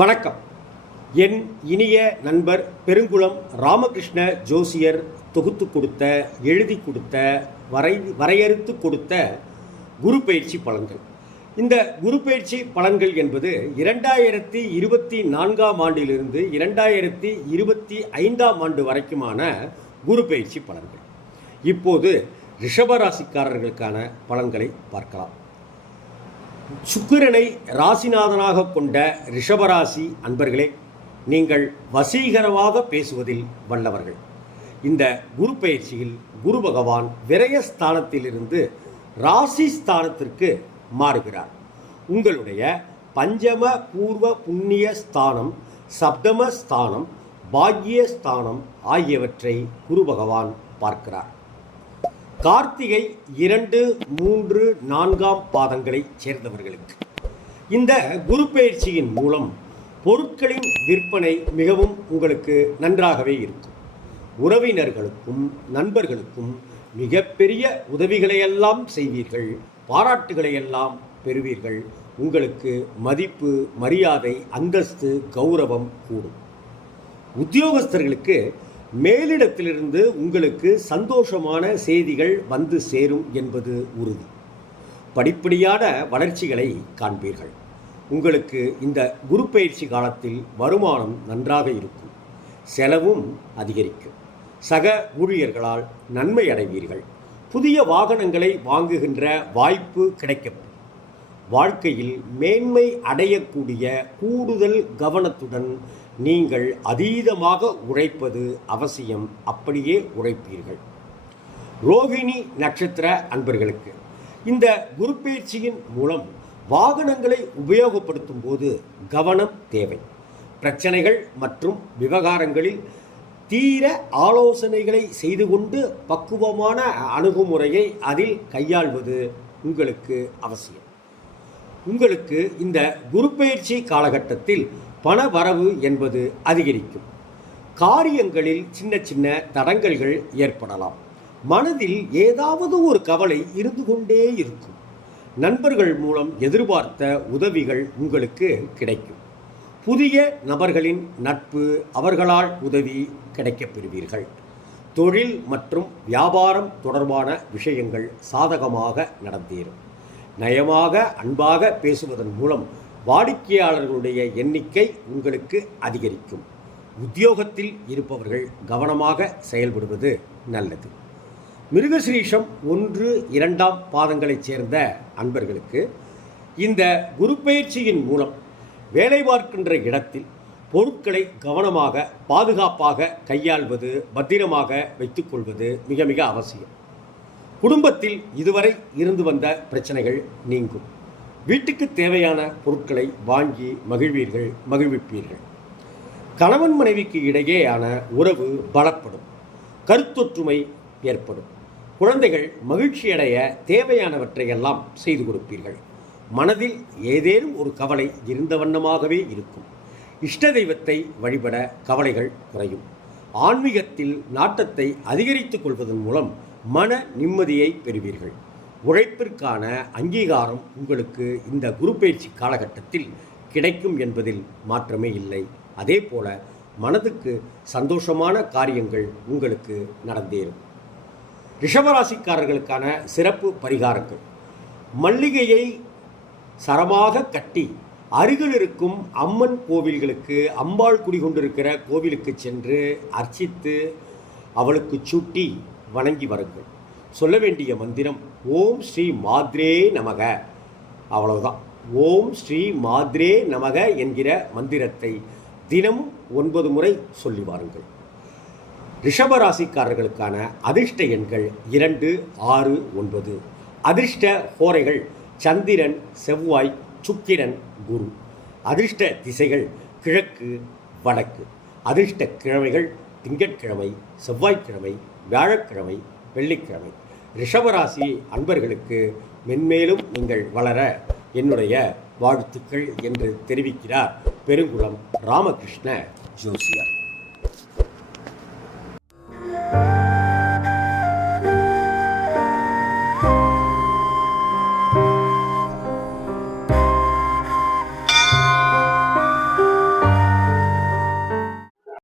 வணக்கம். என் இனிய நண்பர் பெருங்குளம் ராமகிருஷ்ண ஜோசியர் தொகுத்து கொடுத்த எழுதி கொடுத்த வரை வரையறுத்து கொடுத்த குரு பயிற்சி பலன்கள். இந்த குரு பயிற்சி பலன்கள் என்பது இரண்டாயிரத்தி இருபத்தி நான்காம் ஆண்டிலிருந்து இரண்டாயிரத்தி இருபத்தி ஐந்தாம் ஆண்டு வரைக்குமான குரு பயிற்சி பலன்கள். இப்போது ரிஷபராசிக்காரர்களுக்கான பலன்களை பார்க்கலாம். சுக்கிரனை ராசிநாதனாக கொண்ட ரிஷபராசி அன்பர்களே நீங்கள் வசீகரமாக பேசுவதில் வல்லவர்கள். இந்த குரு பயிற்சியில் குரு பகவான் விரயஸ்தானத்திலிருந்து ராசி ஸ்தானத்திற்கு மாறுகிறார். உங்களுடைய பஞ்சம பூர்வ புண்ணிய ஸ்தானம் சப்தம ஸ்தானம் பாக்ய ஸ்தானம் ஆகியவற்றை குரு பகவான் பார்க்கிறார். கார்த்திகை இரண்டு மூன்று நான்காம் பாதங்களைச் சேர்ந்தவர்களுக்கு. இந்த குரு பயிற்சியின் மூலம் பொருட்களின் விற்பனை மிகவும் உங்களுக்கு நன்றாகவே இருக்கும். உறவினர்களுக்கும் நண்பர்களுக்கும் மிகப்பெரிய உதவிகளையெல்லாம் செய்வீர்கள் பாராட்டுகளையெல்லாம் பெறுவீர்கள். உங்களுக்கு மதிப்பு மரியாதை அந்தஸ்து கௌரவம் கூடும். உத்தியோகஸ்தர்களுக்கு மேலிடத்திலிருந்து உங்களுக்கு சந்தோஷமான செய்திகள் வந்து சேரும் என்பது உறுதி. படிப்படியான வளர்ச்சிகளை காண்பீர்கள். உங்களுக்கு இந்த குரு பயிற்சி காலத்தில் வருமானம் நன்றாக இருக்கும். செலவும் அதிகரிக்கும். சக ஊழியர்களால் நன்மை அடைவீர்கள். புதிய வாகனங்களை வாங்குகின்ற வாய்ப்பு கிடைக்கப்படும். வாழ்க்கையில் மேன்மை அடையக்கூடிய கூடுதல் கவனத்துடன் நீங்கள் அதீதமாக உழைப்பது அவசியம். அப்படியே உழைப்பீர்கள். ரோகிணி நட்சத்திர அன்பர்களுக்கு இந்த குரு பயிற்சியின் மூலம் வாகனங்களை உபயோகப்படுத்தும் போது கவனம் தேவை. பிரச்சனைகள் மற்றும் விவகாரங்களில் தீர ஆலோசனைகளை செய்து கொண்டு பக்குவமான அணுகுமுறையை அதில் கையாள்வது உங்களுக்கு அவசியம். உங்களுக்கு இந்த குரு பயிற்சி காலகட்டத்தில் பண வரவு என்பது அதிகரிக்கும். காரியங்களில் சின்ன சின்ன தடங்கல்கள் ஏற்படலாம். மனதில் ஏதாவது ஒரு கவலை இருந்து கொண்டே இருக்கும். நண்பர்கள் மூலம் எதிர்பார்த்த உதவிகள் உங்களுக்கு கிடைக்கும். புதிய நபர்களின் நட்பு அவர்களால் உதவி கிடைக்கப் பெறுவீர்கள் தொழில் மற்றும் வியாபாரம் தொடர்பான விஷயங்கள் சாதகமாக நடந்தேறும். நயமாக அன்பாக பேசுவதன் மூலம் வாடிக்கையாளர்களுடைய எண்ணிக்கை உங்களுக்கு அதிகரிக்கும். உத்தியோகத்தில் இருப்பவர்கள் கவனமாக செயல்படுவது நல்லது. மிருகசிரீஷம் ஒன்று இரண்டாம் பாதங்களைச் சேர்ந்த அன்பர்களுக்கு இந்த குரு பயிற்சியின் மூலம் வேலை பார்க்கின்ற இடத்தில் பொருட்களை கவனமாக பாதுகாப்பாக கையாள்வது பத்திரமாக வைத்துக்கொள்வது மிக மிக அவசியம். குடும்பத்தில் இதுவரை இருந்து வந்த பிரச்சனைகள் நீங்கும். வீட்டுக்கு தேவையான பொருட்களை வாங்கி மகிழ்வீர்கள் மகிழ்விப்பீர்கள். கணவன் மனைவிக்கு இடையேயான உறவு பலப்படும். கருத்தொற்றுமை ஏற்படும். குழந்தைகள் மகிழ்ச்சியடைய தேவையானவற்றையெல்லாம் செய்து கொடுப்பீர்கள். மனதில் ஏதேனும் ஒரு கவலை இருந்த வண்ணமாகவே இருக்கும். இஷ்ட தெய்வத்தை வழிபட கவலைகள் குறையும். ஆன்மீகத்தில் நாட்டத்தை அதிகரித்துக் கொள்வதன் மூலம் மன நிம்மதியை பெறுவீர்கள். உழைப்பிற்கான அங்கீகாரம் உங்களுக்கு இந்த குரு பயிற்சி காலகட்டத்தில் கிடைக்கும் என்பதில் மாற்றமே இல்லை. அதே போல மனதுக்கு சந்தோஷமான காரியங்கள் உங்களுக்கு நடந்தேறும். ரிஷபராசிக்காரர்களுக்கான சிறப்பு பரிகாரங்கள். மல்லிகையை சரமாக கட்டி அருகில் இருக்கும் அம்மன் கோவில்களுக்கு அம்பாள் குடிகொண்டிருக்கிற கோவிலுக்கு சென்று அர்ச்சித்து அவளுக்கு சூட்டி வணங்கி வருங்கள். சொல்ல வேண்டிய மந்திரம் ஓம் ஸ்ரீ மாத்ரே நமக. அவ்வளவுதான். ஓம் ஸ்ரீ மாத்ரே நமக என்கிற மந்திரத்தை தினம் ஒன்பது முறை சொல்லி வாருங்கள். ரிஷபராசிக்காரர்களுக்கான அதிர்ஷ்ட எண்கள் இரண்டு ஆறு ஒன்பது. அதிர்ஷ்ட ஹோரைகள் சந்திரன் செவ்வாய் சுக்கிரன் குரு. அதிர்ஷ்ட திசைகள் கிழக்கு வடக்கு. அதிர்ஷ்ட கிழமைகள் திங்கட்கிழமை செவ்வாய்க்கிழமை வியாழக்கிழமை வெள்ளிக்கிழமை. ரிஷபராசி அன்பர்களுக்கு மென்மேலும் நீங்கள் வளர என்னுடைய வாழ்த்துக்கள் என்று தெரிவிக்கிறார் பெருங்குளம் ராமகிருஷ்ண ஜோசியர்.